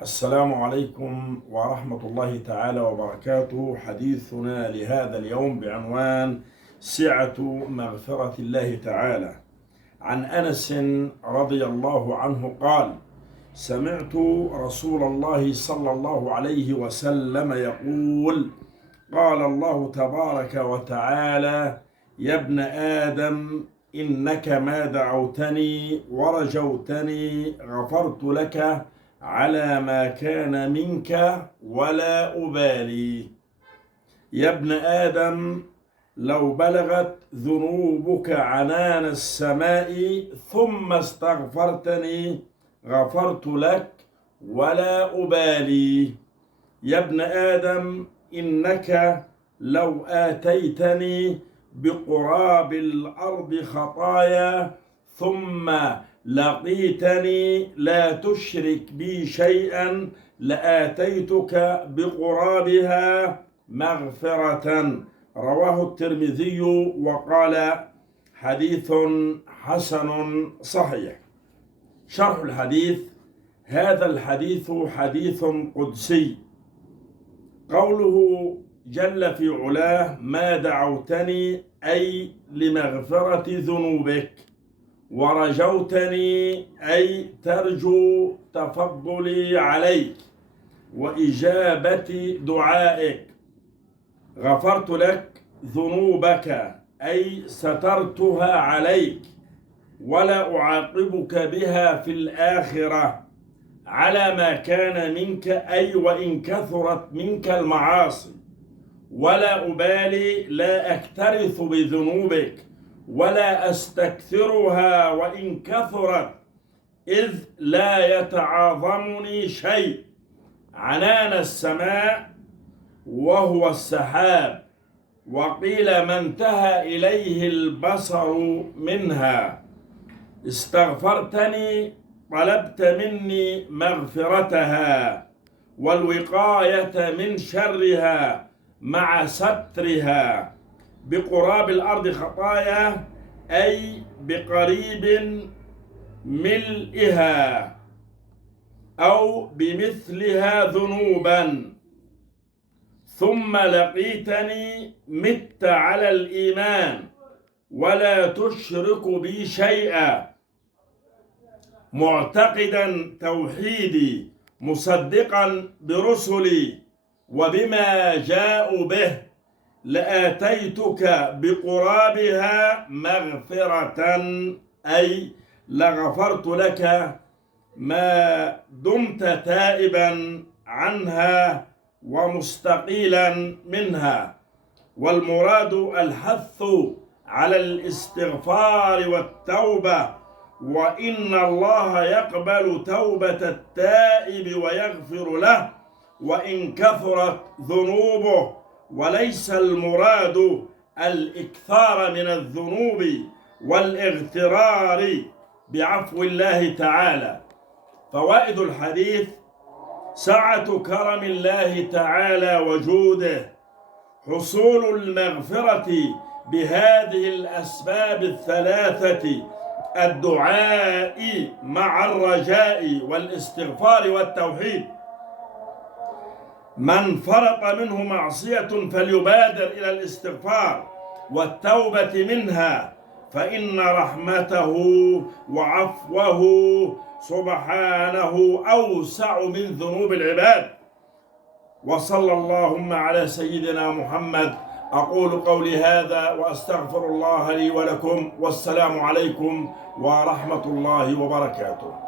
السلام عليكم ورحمة الله تعالى وبركاته. حديثنا لهذا اليوم بعنوان سعة مغفرة الله تعالى. عن أنس رضي الله عنه قال: سمعت رسول الله صلى الله عليه وسلم يقول: قال الله تبارك وتعالى: يا ابن آدم إنك ما دعوتني ورجوتني غفرت لك على ما كان منك ولا أبالي. يا ابن آدم لو بلغت ذنوبك عنان السماء ثم استغفرتني غفرت لك ولا أبالي. يا ابن آدم إنك لو آتيتني بقراب الأرض خطايا ثم لقيتني لا تشرك بي شيئا لآتيتك بقرابها مغفرة. رواه الترمذي وقال حديث حسن صحيح. شرح الحديث: هذا الحديث حديث قدسي. قوله جل في علاه: ما دعوتني أي لمغفرة ذنوبك، ورجوتني أي ترجو تفضلي عليك وإجابة دعائك. غفرت لك ذنوبك أي سترتها عليك ولا أعاقبك بها في الآخرة على ما كان منك، أي وإن كثرت منك المعاصي. ولا أبالي، لا أكترث بذنوبك ولا أستكثرها وإن كثرت، إذ لا يتعاظمني شيء. عنان السماء وهو السحاب، وقيل ما انتهى إليه البصر منها. استغفرتني، طلبت مني مغفرتها والوقاية من شرها مع سترها. بقراب الأرض خطايا أي بقريب ملئها أو بمثلها ذنوبا. ثم لقيتني مت على الإيمان ولا تشرك بي شيئا، معتقدا توحيدي مصدقا برسلي وبما جاءوا به، لآتيتك بقرابها مغفرة أي لغفرت لك ما دمت تائبا عنها ومستقيلا منها. والمراد الحث على الاستغفار والتوبة، وإن الله يقبل توبة التائب ويغفر له وإن كثرت ذنوبه، وليس المراد الإكثار من الذنوب والاغترار بعفو الله تعالى. فوائد الحديث: سعة كرم الله تعالى وجوده، حصول المغفرة بهذه الأسباب الثلاثة: الدعاء مع الرجاء والاستغفار والتوحيد. من فرط منه معصية فليبادر إلى الاستغفار والتوبة منها، فإن رحمته وعفوه سبحانه أوسع من ذنوب العباد. وصلى اللهم على سيدنا محمد. أقول قولي هذا وأستغفر الله لي ولكم، والسلام عليكم ورحمة الله وبركاته.